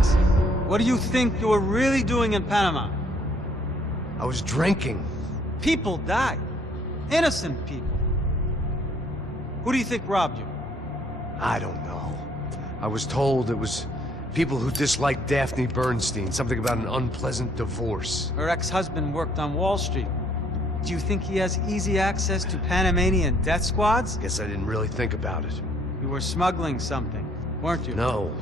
Max. What do you think you were really doing in Panama? I was drinking. People died. Innocent people. Who do you think robbed you? I don't know. I was told it was people who disliked Daphne Bernstein, something about an unpleasant divorce. Her ex-husband worked on Wall Street. Do you think he has easy access to Panamanian death squads? Guess I didn't really think about it. You were smuggling something, weren't you? No.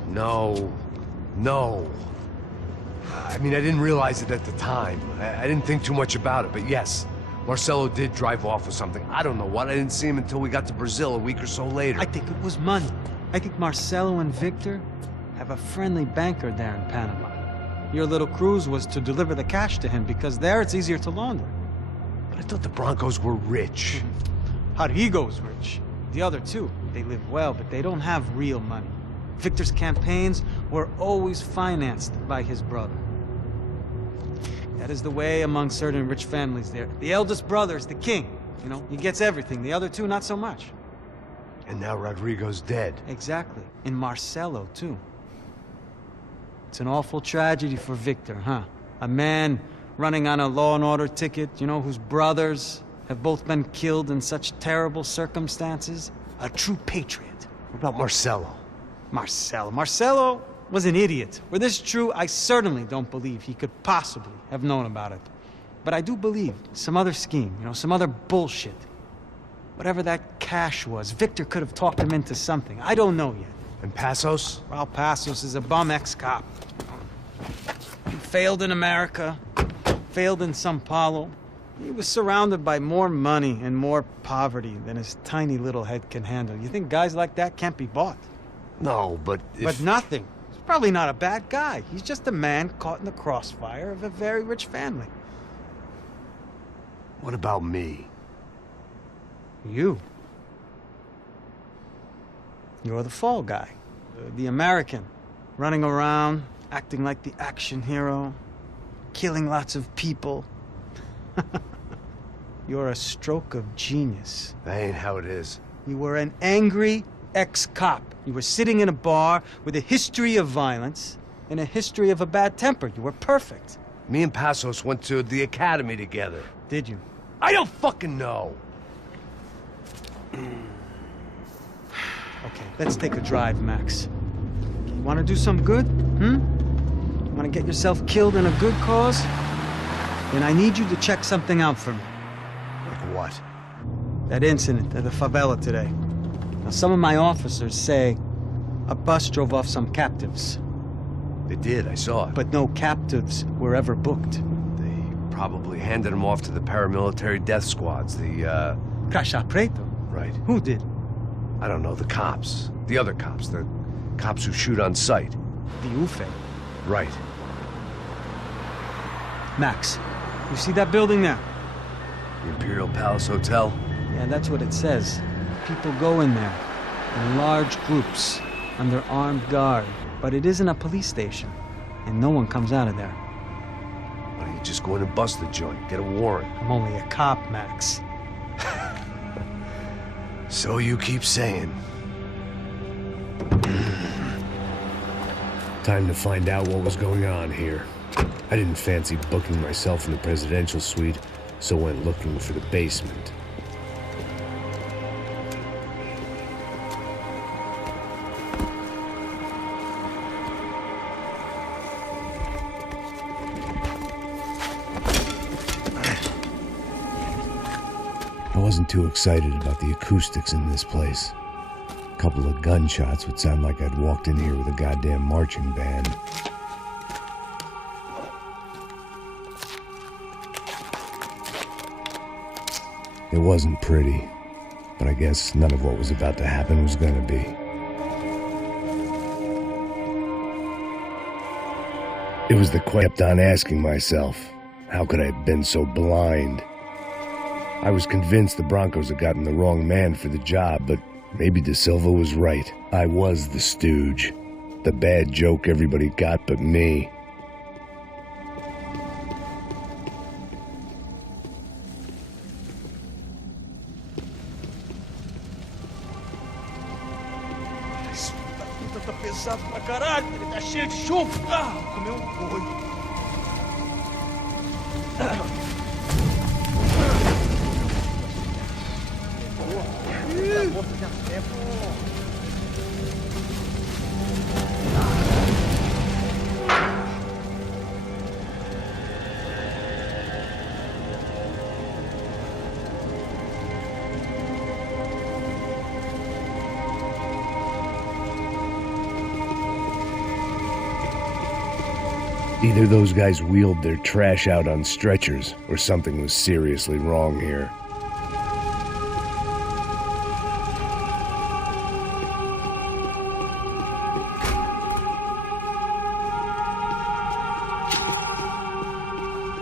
I mean, I didn't realize it at the time. I didn't think too much about it, but yes. Marcelo did drive off with something. I don't know what. I didn't see him until we got to Brazil a week or so later. I think it was money. I think Marcelo and Victor have a friendly banker there in Panama. Your little cruise was to deliver the cash to him because there it's easier to launder. But I thought the Broncos were rich. Rodrigo's rich. The other two, they live well, but they don't have real money. Victor's campaigns were always financed by his brother. That is the way among certain rich families there. The eldest brother is the king. You know, he gets everything. The other two, not so much. And now Rodrigo's dead. Exactly. And Marcelo, too. It's an awful tragedy for Victor, huh? A man running on a law and order ticket, you know, whose brothers have both been killed in such terrible circumstances. A true patriot. What about Marcelo? Marcelo was an idiot. Were this true, I certainly don't believe he could possibly have known about it. But I do believe some other scheme, you know, some other bullshit. Whatever that cash was, Victor could have talked him into something. I don't know yet. And Passos? Well, Passos is a bum ex-cop. He failed in America, failed in Sao Paulo. He was surrounded by more money and more poverty than his tiny little head can handle. You think guys like that can't be bought? No, but if... But nothing. He's probably not a bad guy. He's just a man caught in the crossfire of a very rich family. What about me? You. You're the fall guy. The American. Running around, acting like the action hero. Killing lots of people. You're a stroke of genius. That ain't how it is. You were an angry ex-cop. You were sitting in a bar with a history of violence and a history of a bad temper. You were perfect. Me and Passos went to the academy together. Did you? I don't fucking know. Okay, let's take a drive, Max. You want to do some good? You want to get yourself killed in a good cause? Then I need you to check something out for me. Like what? That incident at the favela today. Now, some of my officers say a bus drove off some captives. They did, I saw it. But no captives were ever booked. They probably handed them off to the paramilitary death squads, the, Caixa Preto? Right. Who did? I don't know, the cops. The other cops, the cops who shoot on sight. The UFE. Right. Max, you see that building there? The Imperial Palace Hotel? Yeah, that's what it says. People go in there, in large groups, under armed guard. But it isn't a police station, and no one comes out of there. Why don't you just go in and bust the joint, get a warrant? I'm only a cop, Max. So you keep saying. Time to find out what was going on here. I didn't fancy booking myself in the presidential suite, so went looking for the basement. I wasn't too excited about the acoustics in this place. A couple of gunshots would sound like I'd walked in here with a goddamn marching band. It wasn't pretty, but I guess none of what was about to happen was gonna be. It was the question I kept on asking myself. How could I have been so blind? I was convinced the Broncos had gotten the wrong man for the job, but maybe De Silva was right. I was the stooge. The bad joke everybody got but me. What the tá pesado pra caralho. Ele tá cheio de chumbo. Ah, vou comer um boi. Either those guys wheeled their trash out on stretchers, or something was seriously wrong here.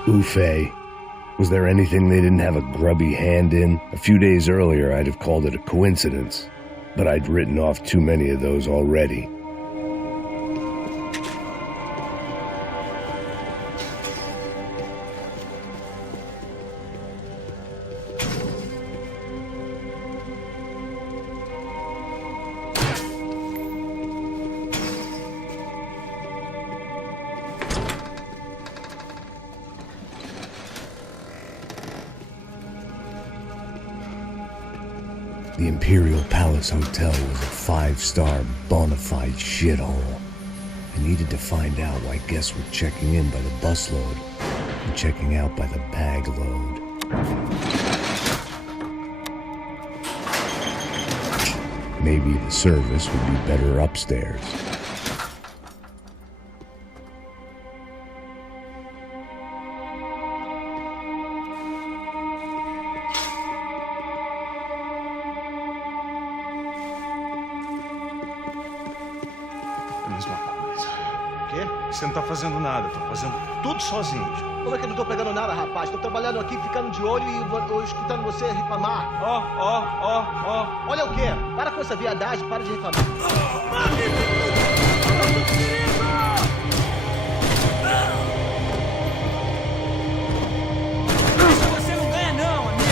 Oof. Was there anything they didn't have a grubby hand in? A few days earlier, I'd have called it a coincidence, but I'd written off too many of those already. The Imperial Palace Hotel was a five-star, bona fide shithole. I needed to find out why guests were checking in by the busload and checking out by the bag load. Maybe the service would be better upstairs. Mesma coisa. O quê? Você não tá fazendo nada, tô fazendo tudo sozinho. Como é que eu não tô pegando nada, rapaz? Tô trabalhando aqui, ficando de olho e tô escutando você reclamar. Ó. Olha o quê? Para com essa viadagem, para de reclamar. Você não ganha não, amigo!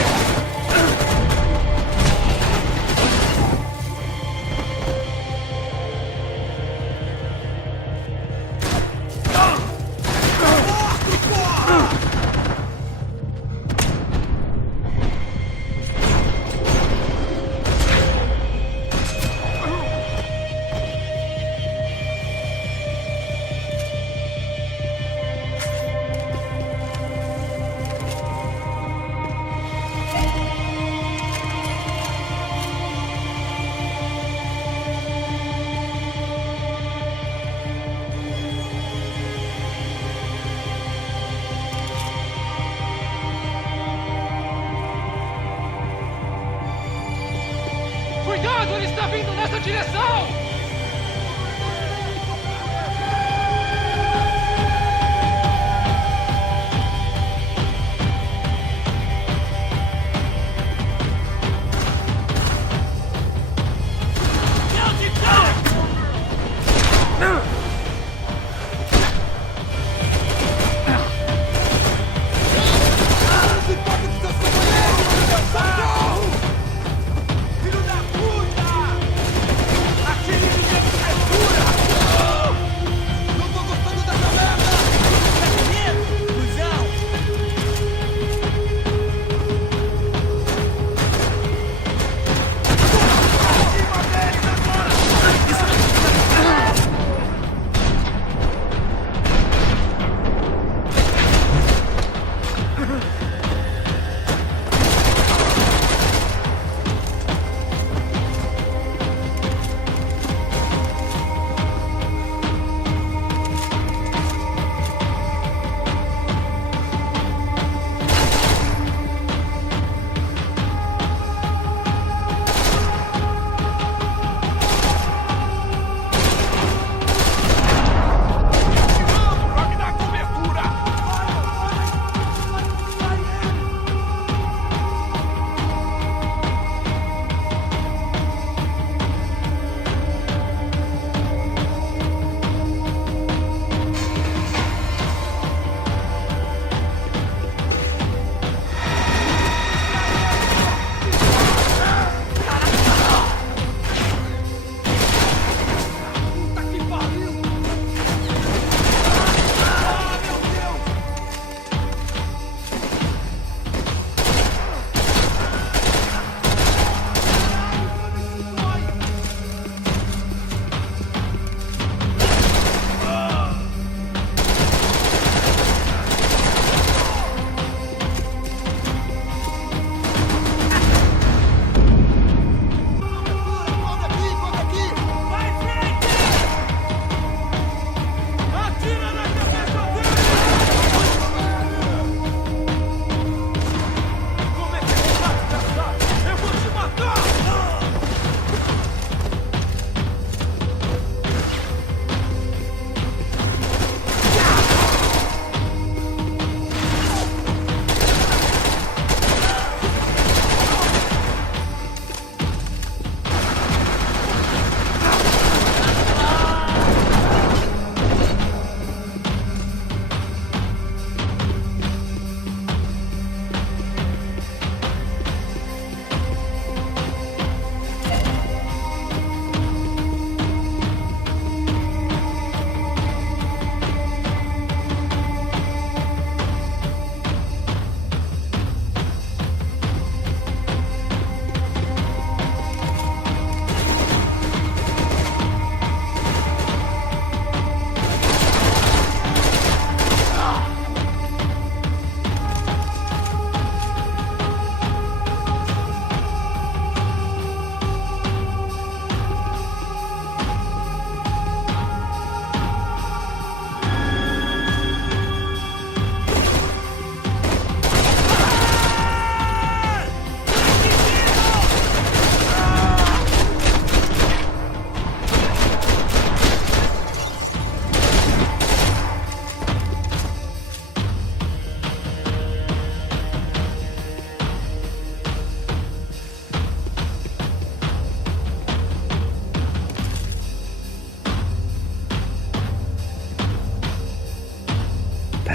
Cuidado, ele está vindo nessa direção! Filho da puta! Atire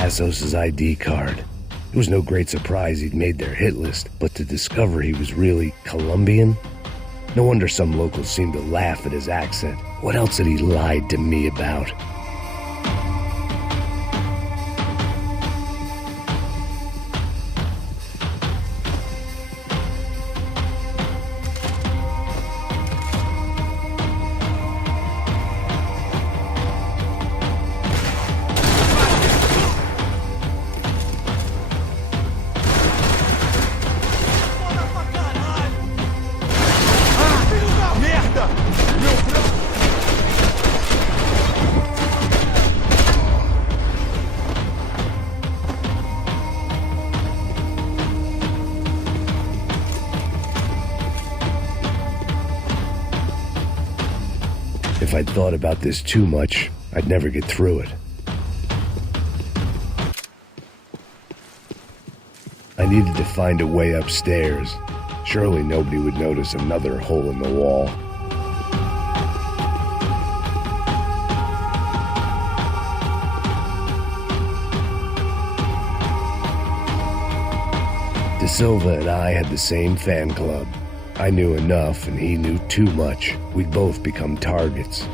Passos' ID card. It was no great surprise he'd made their hit list, but to discover he was really Colombian? No wonder some locals seemed to laugh at his accent. What else had he lied to me about? If I'd thought about this too much, I'd never get through it. I needed to find a way upstairs. Surely nobody would notice another hole in the wall. De Silva and I had the same fan club. I knew enough and he knew too much. We'd both become targets.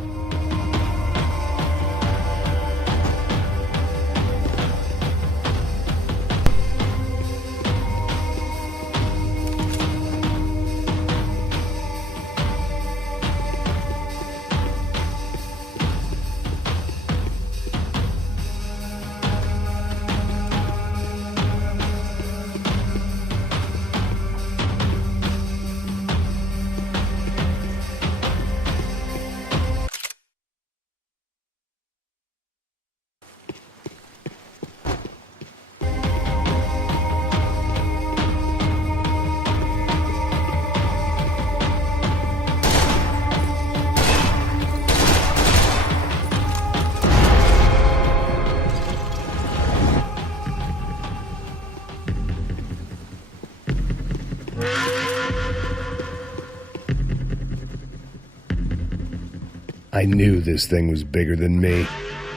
I knew this thing was bigger than me,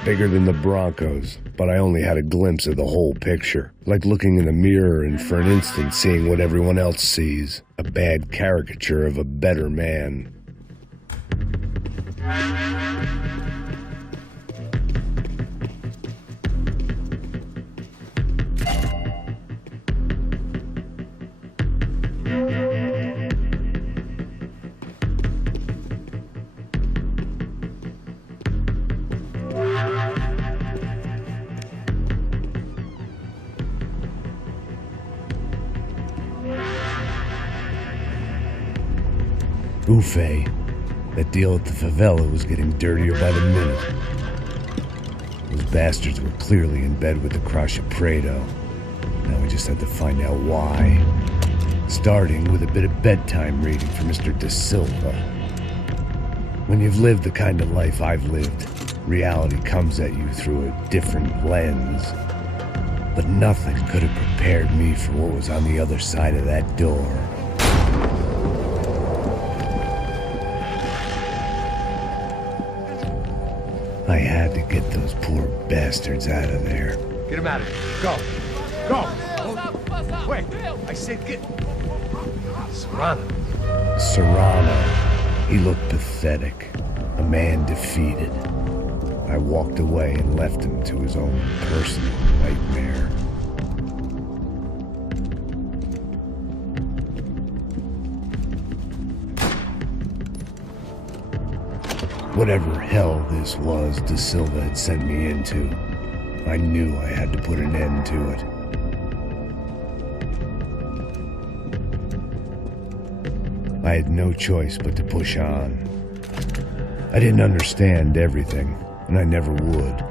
bigger than the Broncos, but I only had a glimpse of the whole picture, like looking in a mirror and for an instant seeing what everyone else sees, a bad caricature of a better man. Buffet. That deal at the favela was getting dirtier by the minute. Those bastards were clearly in bed with the Crusher Prado. Now we just had to find out why. Starting with a bit of bedtime reading for Mr. De Silva. When you've lived the kind of life I've lived, reality comes at you through a different lens. But nothing could have prepared me for what was on the other side of that door. I had to get those poor bastards out of there. Get him out of here. Go. Go. Wait. I said get... Serrano. He looked pathetic. A man defeated. I walked away and left him to his own personal nightmare. Whatever hell this was De Silva had sent me into, I knew I had to put an end to it. I had no choice but to push on. I didn't understand everything, and I never would,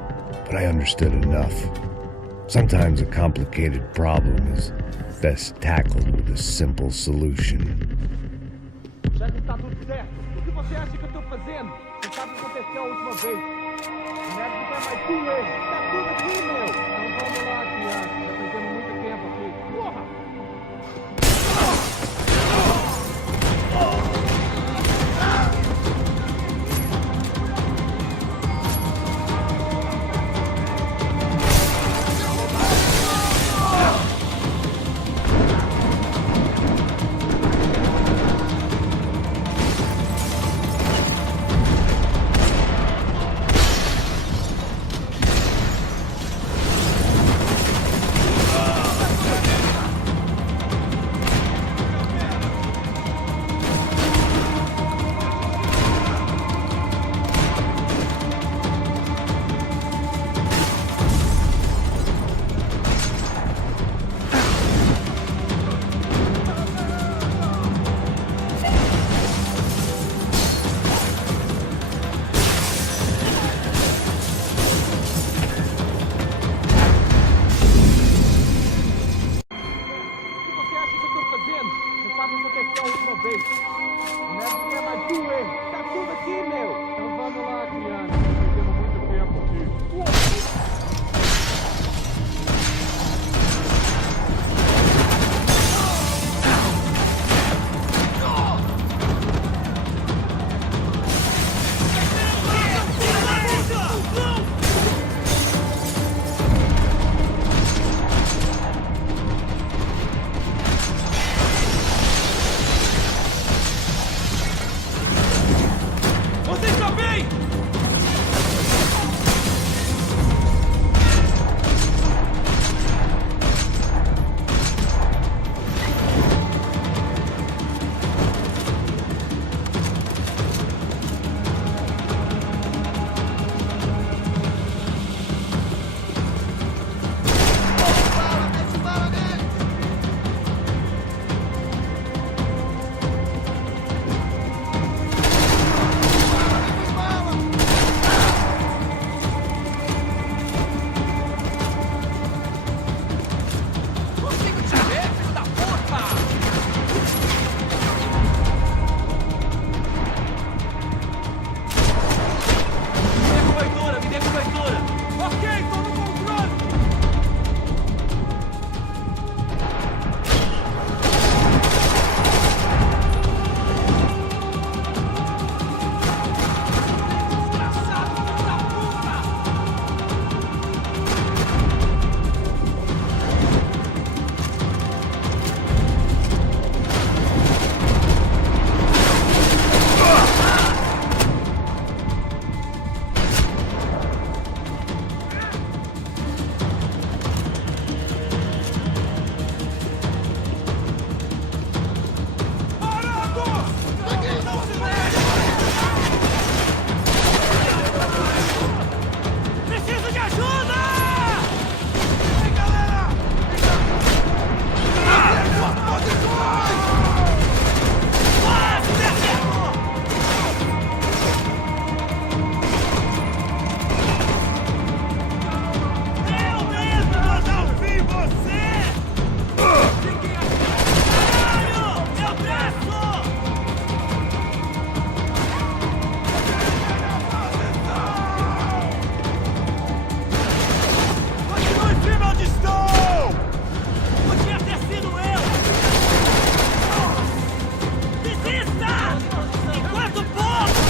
but I understood enough. Sometimes a complicated problem is best tackled with a simple solution. Já que tá tudo certo, o que você acha que eu tô fazendo? Você sabe o que aconteceu a última vez. O médico não é mais tu, ele. Tá tudo aqui, meu. Então vamos lá, criança. Já perdemos muito tempo aqui. Porra! doer. Tá tudo aqui, meu. Então vamos lá, criança. Perdemos muito tempo aqui. Você está bem? Consigo te ver, filho da puta! Me dê cobertura, me dê cobertura! Ok, tô no controle. Desgraçado, filho da puta! Preciso de ajuda! Vem, galera! Eu mesmo vou dar um fim em você! Caralho! Eu desço! Continue firme onde estou! Podia ter sido eu! Desista! Enquanto posso!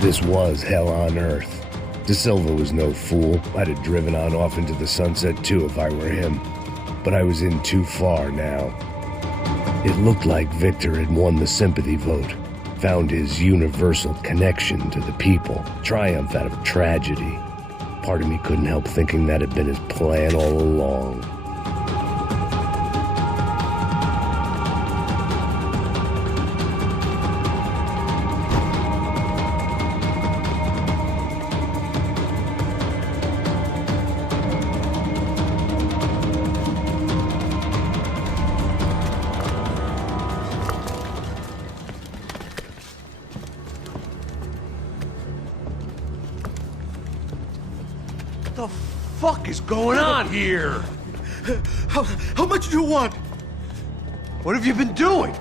This was hell on earth. De Silva was no fool. I'd have driven on off into the sunset too if I were him. But I was in too far now. It looked like Victor had won the sympathy vote, found his universal connection to the people, triumph out of tragedy. Part of me couldn't help thinking that had been his plan all along. What the fuck is going on here? How much do you want? What have you been doing?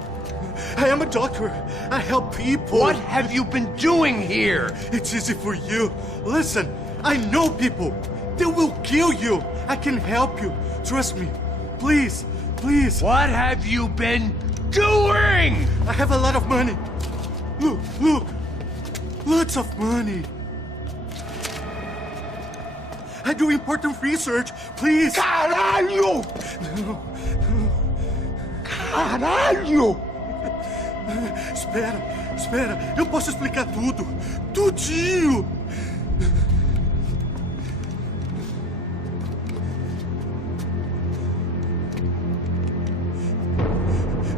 I am a doctor. I help people. What have you been doing here? It's easy for you. Listen, I know people. They will kill you. I can help you. Trust me. Please, please. What have you been doing? I have a lot of money. Look, look. Lots of money. I do important research. Please. Caralho! Caralho! Espera, eu posso explicar tudo. Tudinho.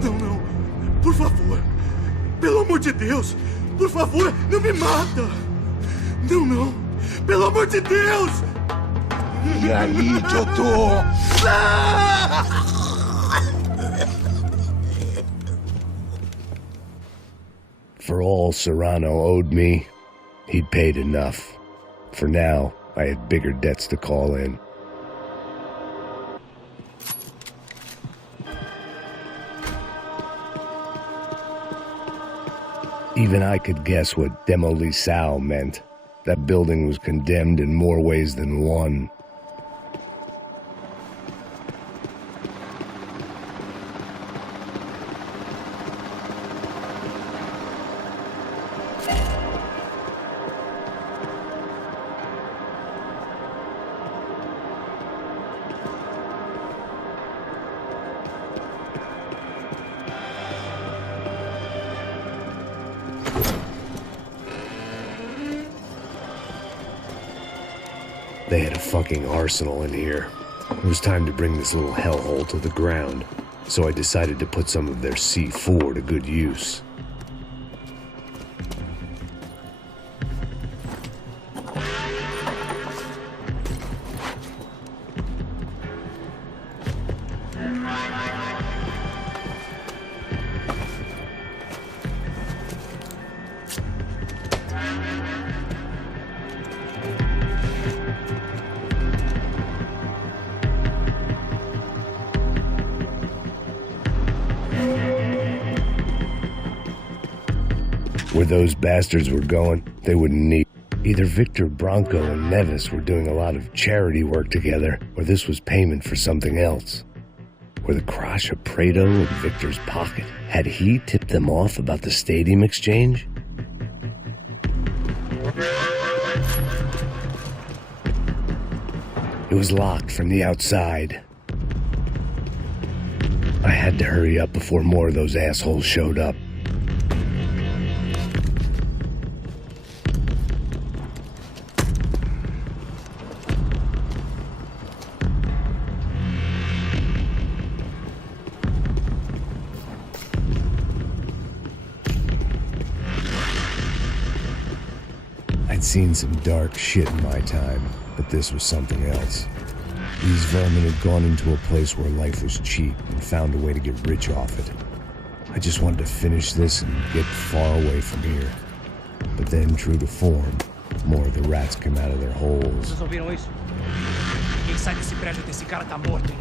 Não, por favor. Pelo amor de Deus, por favor, não me mata. Não, pelo amor de Deus. E aí, doutor? For all Serrano owed me, he'd paid enough. For now, I had bigger debts to call in. Even I could guess what demolissao meant. That building was condemned in more ways than one. They had a fucking arsenal in here. It was time to bring this little hellhole to the ground, so I decided to put some of their C4 to good use. Where those bastards were going, they wouldn't need. Either Victor Bronco and Nevis were doing a lot of charity work together, or this was payment for something else. Were the Crash of Prado in Victor's pocket? Had he tipped them off about the stadium exchange? It was locked from the outside. I had to hurry up before more of those assholes showed up. I'd seen some dark shit in my time, but this was something else. These vermin had gone into a place where life was cheap and found a way to get rich off it. I just wanted to finish this and get far away from here. But then, true to form, more of the rats came out of their holes. Vocês ouviram isso? Quem sai desse prédio desse cara tá morto, hein?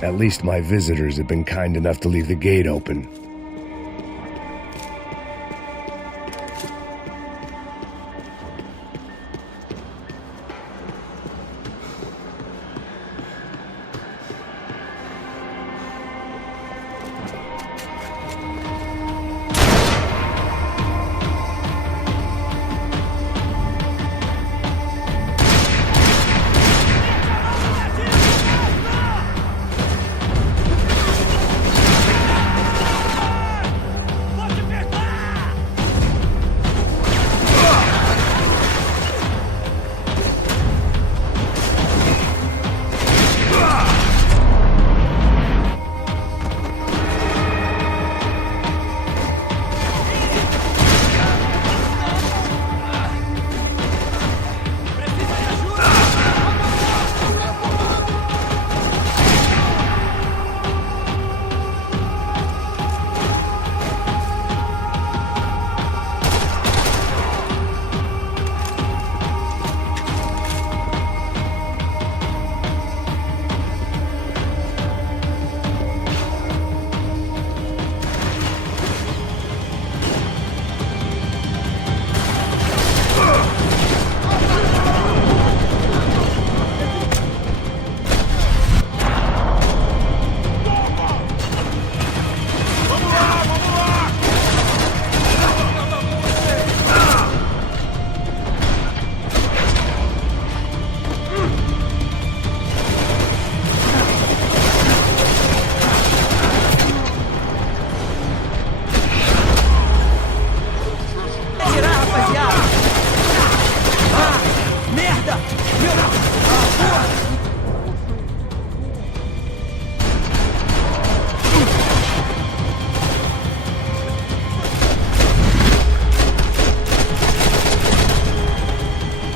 At least my visitors had been kind enough to leave the gate open.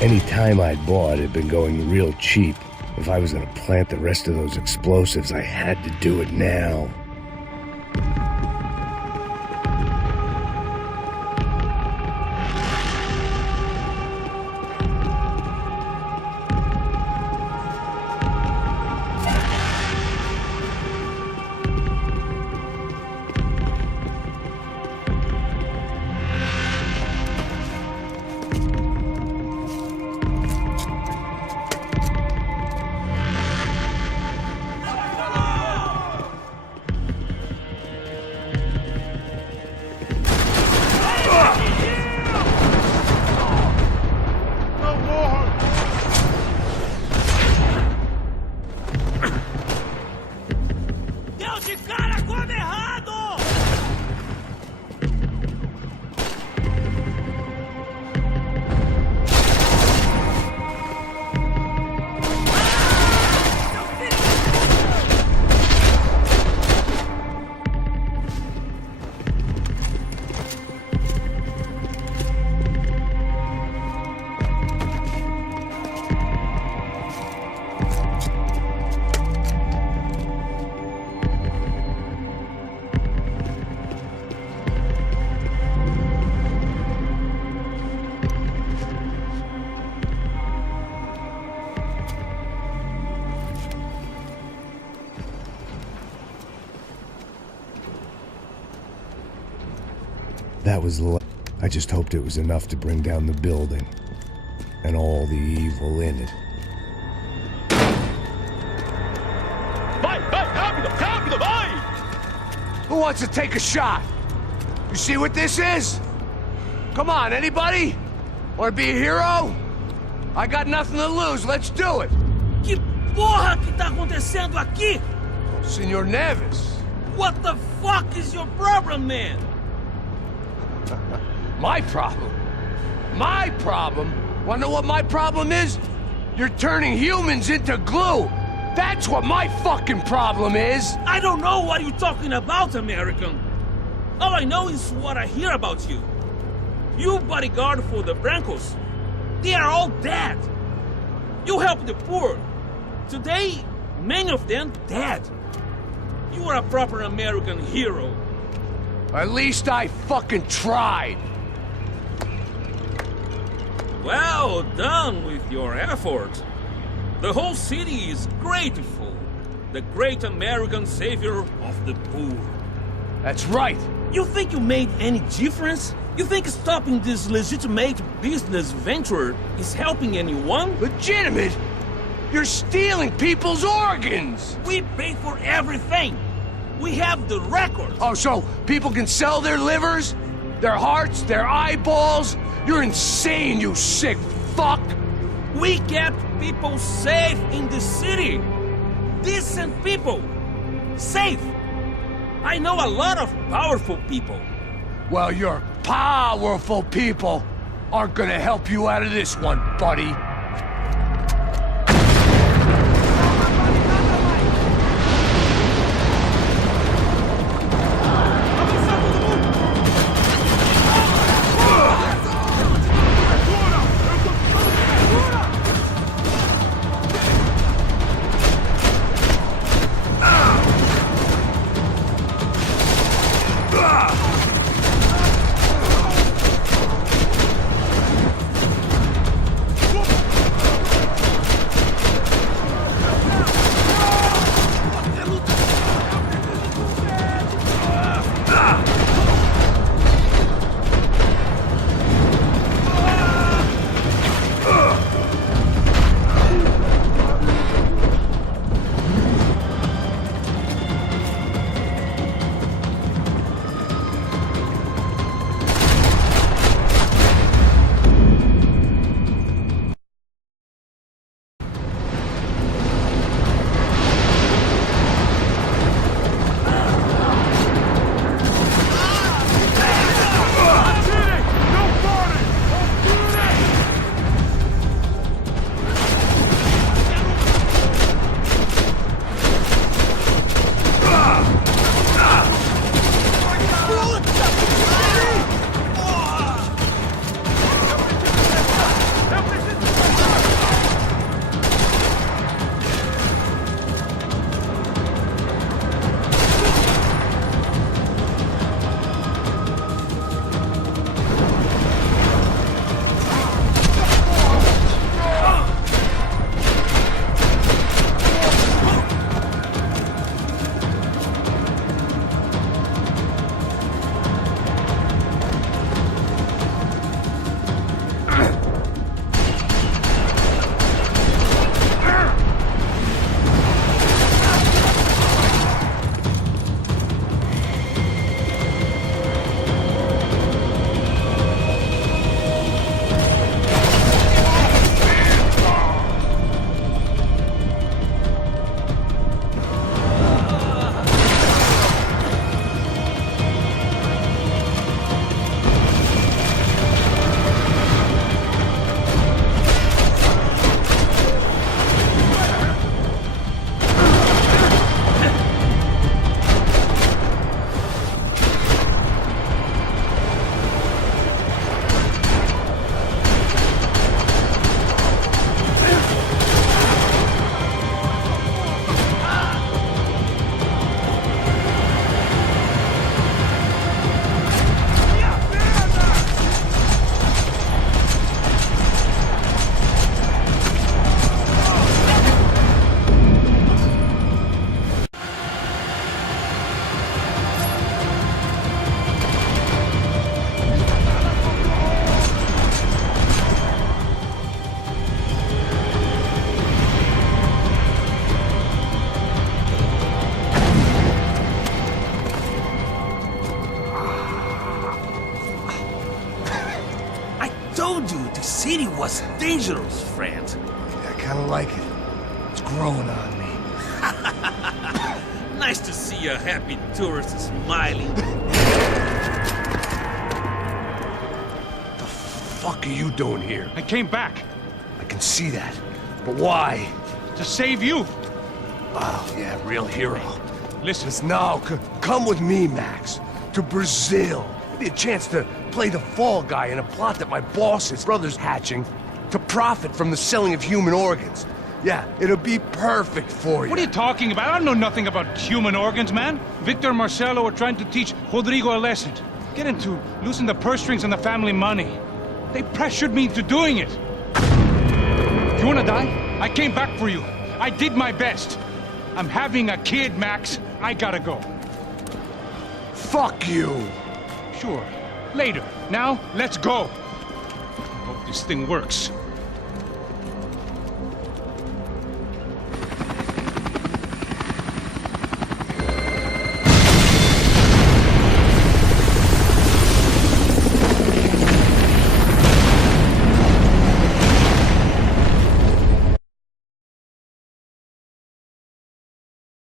Any time I'd bought had been going real cheap. If I was going to plant the rest of those explosives, I had to do it now. Deu de cara quando errado! That was I just hoped it was enough to bring down the building and all the evil in it. Vai, rápido, rápido, vai! Who wants to take a shot? You see what this is? Come on, anybody? Want to be a hero? I got nothing to lose, let's do it! Que porra que tá acontecendo aqui? Senor Neves. What the fuck is your problem, man? My problem? My problem? Wanna know what my problem is? You're turning humans into glue! That's what my fucking problem is! I don't know what you're talking about, American. All I know is what I hear about you. You bodyguard for the Brancos. They are all dead. You help the poor. Today, many of them dead. You are a proper American hero. At least I fucking tried! Well done with your effort. The whole city is grateful. The great American savior of the poor. That's right! You think you made any difference? You think stopping this legitimate business venture is helping anyone? Legitimate? You're stealing people's organs! We pay for everything. We have the records. Oh, so people can sell their livers? Their hearts? Their eyeballs? You're insane, you sick fuck! We kept people safe in the city. Decent people. Safe. I know a lot of powerful people. Well, your powerful people aren't gonna help you out of this one, buddy. The city was dangerous, friend. I kind of like it. It's growing on me. Nice to see a happy tourist smiling. The fuck are you doing here? I came back I can see that. But why? to save you. Oh, yeah, real hero. Listen, No, come with me, Max. To Brazil. Maybe a chance to play the fall guy in a plot that my boss's brother's hatching to profit from the selling of human organs. Yeah, it'll be perfect for you. what are you talking about? I don't know nothing about human organs, man. Victor and Marcelo were trying to teach Rodrigo a lesson. Get him to loosen the purse strings on the family money. They pressured me into doing it. You wanna die? I came back for you. I did my best. I'm having a kid, Max. I gotta go. Fuck you! Sure. Later. Now, let's go. Hope this thing works.